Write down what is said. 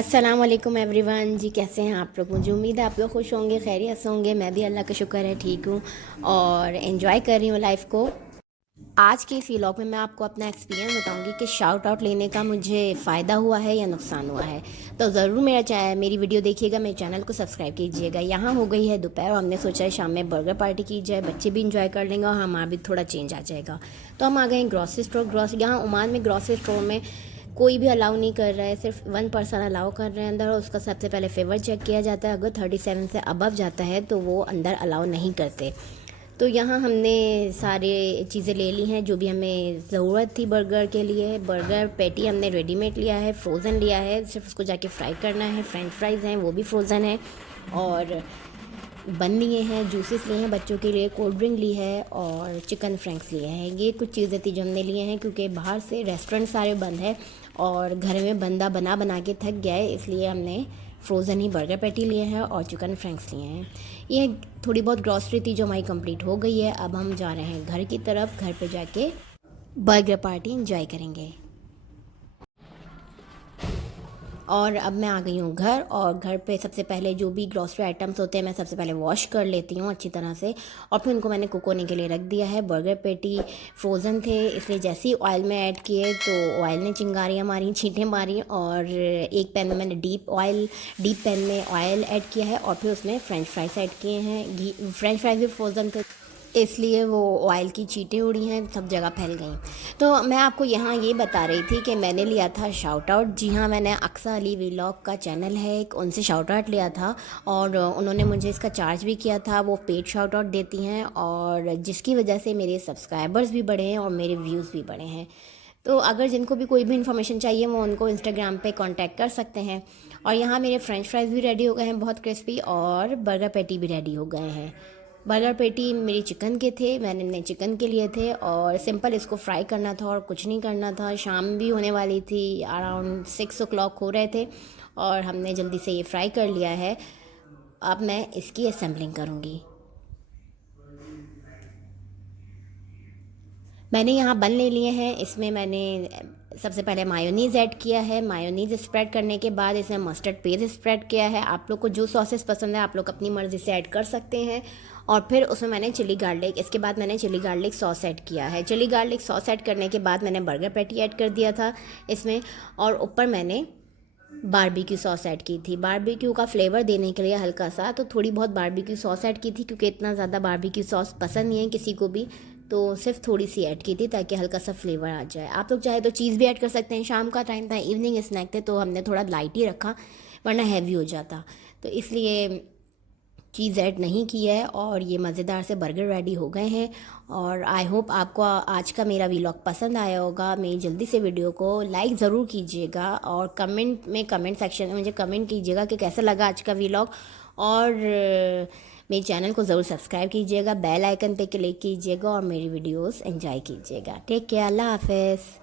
अस्सलाम वालेकुम एवरीवन जी, कैसे हैं आप लोग। मुझे उम्मीद है आप लोग खुश होंगे, खैरियत से होंगे। मैं भी अल्लाह का शुक्र है ठीक हूँ और एंजॉय कर रही हूँ लाइफ को। आज के इस व्लॉग में मैं आपको अपना एक्सपीरियंस बताऊंगी कि शाउट आउट लेने का मुझे फ़ायदा हुआ है या नुकसान हुआ है। तो ज़रूर मेरी वीडियो देखिएगा, मेरे चैनल को सब्सक्राइब कीजिएगा। यहाँ हो गई है दोपहर और हमने सोचा है शाम में बर्गर पार्टी की जाए, बच्चे भी इंजॉय कर लेंगे और हमारा भी थोड़ा चेंज आ जाएगा। तो हम आ गए ग्रॉसरी स्टोर। यहाँ ओमान में ग्रॉसरी स्टोर में कोई भी अलाउ नहीं कर रहा है, सिर्फ 1 पर्सन अलाउ कर रहे हैं अंदर। और उसका सबसे पहले फेवर चेक किया जाता है, अगर 37 से अबव जाता है तो वो अंदर अलाउ नहीं करते। तो यहाँ हमने सारे चीज़ें ले ली हैं जो भी हमें ज़रूरत थी बर्गर के लिए। बर्गर पैटी हमने रेडीमेड लिया है, फ्रोज़न लिया है, सिर्फ उसको जाके फ्राई करना है। फ्रेंच फ्राइज़ हैं वो भी फ्रोज़न है, और बन लिए हैं, जूसेस लिए हैं बच्चों के लिए, कोल्ड ड्रिंक ली है और चिकन फ्रैंक्स लिए हैं। ये कुछ चीज़ें थी जो हमने लिए हैं, क्योंकि बाहर से रेस्टोरेंट सारे बंद है और घर में बंदा बना बना के थक गया है, इसलिए हमने फ्रोज़न ही बर्गर पैटी लिए हैं और चिकन फ्रैंक्स लिए हैं। ये थोड़ी बहुत ग्रॉसरी थी जो हमारी कंप्लीट हो गई है। अब हम जा रहे हैं घर की तरफ, घर पे जाके बर्गर पार्टी इंजॉय करेंगे। और अब मैं आ गई हूँ घर, और घर पे सबसे पहले जो भी ग्रॉसरी आइटम्स होते हैं मैं सबसे पहले वॉश कर लेती हूँ अच्छी तरह से, और फिर उनको मैंने कुक होने के लिए रख दिया है। बर्गर पैटी फ्रोज़न थे, इसलिए जैसे ही ऑयल में ऐड किए तो ऑयल ने चिंगारियाँ मारी, छींटें मारी, और एक पैन में मैंने डीप पैन में ऑयल ऐड किया है और फिर उसमें फ्रेंच फ्राइज ऐड किए हैं। फ्रेंच फ्राइज भी फ्रोज़न थे, इसलिए वो ऑयल की चीटें उड़ी हैं, सब जगह फैल गई। तो मैं आपको यहाँ ये बता रही थी कि मैंने लिया था शाउट आउट। जी हाँ, मैंने अक्सा अली व्लॉग का चैनल है एक, उनसे शाउट आउट लिया था और उन्होंने मुझे इसका चार्ज भी किया था। वो पेड शाउट आउट देती हैं और जिसकी वजह से मेरे सब्सक्राइबर्स भी बढ़े हैं और मेरे व्यूज़ भी बढ़े हैं। तो अगर जिनको भी कोई भी इन्फॉर्मेशन चाहिए वो उनको इंस्टाग्राम पे कांटेक्ट कर सकते हैं। और यहाँ मेरे फ्रेंच फ्राइज़ भी रेडी हो गए हैं बहुत क्रिस्पी, और बर्गर पैटी भी रेडी हो गए हैं। बर्गर पैटी मेरी चिकन के थे, मैंने चिकन के लिए थे, और सिंपल इसको फ्राई करना था और कुछ नहीं करना था। शाम भी होने वाली थी, अराउंड 6 o'clock हो रहे थे और हमने जल्दी से ये फ्राई कर लिया है। अब मैं इसकी असेंबलिंग करूँगी। मैंने यहाँ बन ले लिए हैं, इसमें मैंने सबसे पहले मायोनीज़ ऐड किया है। मायोनीज़ स्प्रेड करने के बाद इसमें मस्टर्ड पेस्ट स्प्रेड किया है। आप लोग को जो सॉसेस पसंद है आप लोग अपनी मर्ज़ी से ऐड कर सकते हैं। और फिर उसमें मैंने चिली गार्लिक, इसके बाद मैंने चिली गार्लिक सॉस ऐड किया है। चिली गार्लिक सॉस ऐड करने के बाद मैंने बर्गर पैटी ऐड कर दिया था इसमें, और ऊपर मैंने बारबेक्यू सॉस ऐड की थी। बारबेक्यू का फ्लेवर देने के लिए हल्का सा तो थोड़ी बहुत बारबेक्यू सॉस ऐड की थी, क्योंकि इतना ज़्यादा बारबेक्यू सॉस पसंद नहीं है किसी को भी, तो सिर्फ थोड़ी सी ऐड की थी ताकि हल्का सा फ्लेवर आ जाए। आप लोग चाहे तो चीज़ भी ऐड कर सकते हैं। शाम का टाइम था, इवनिंग स्नैक थे, तो हमने थोड़ा लाइट ही रखा वरना हैवी हो जाता, तो इसलिए चीज़ ऐड नहीं की है। और ये मज़ेदार से बर्गर रेडी हो गए हैं। और आई होप आपको आज का मेरा व्लॉग पसंद आया होगा। मेरी जल्दी से वीडियो को लाइक ज़रूर कीजिएगा और कमेंट सेक्शन में मुझे कमेंट कीजिएगा कि कैसा लगा आज का व्लॉग। और मेरे चैनल को ज़रूर सब्सक्राइब कीजिएगा, बेल आइकन पे क्लिक कीजिएगा और मेरी वीडियोस एंजॉय कीजिएगा। टेक केयर, अल्लाह हाफ़िज़।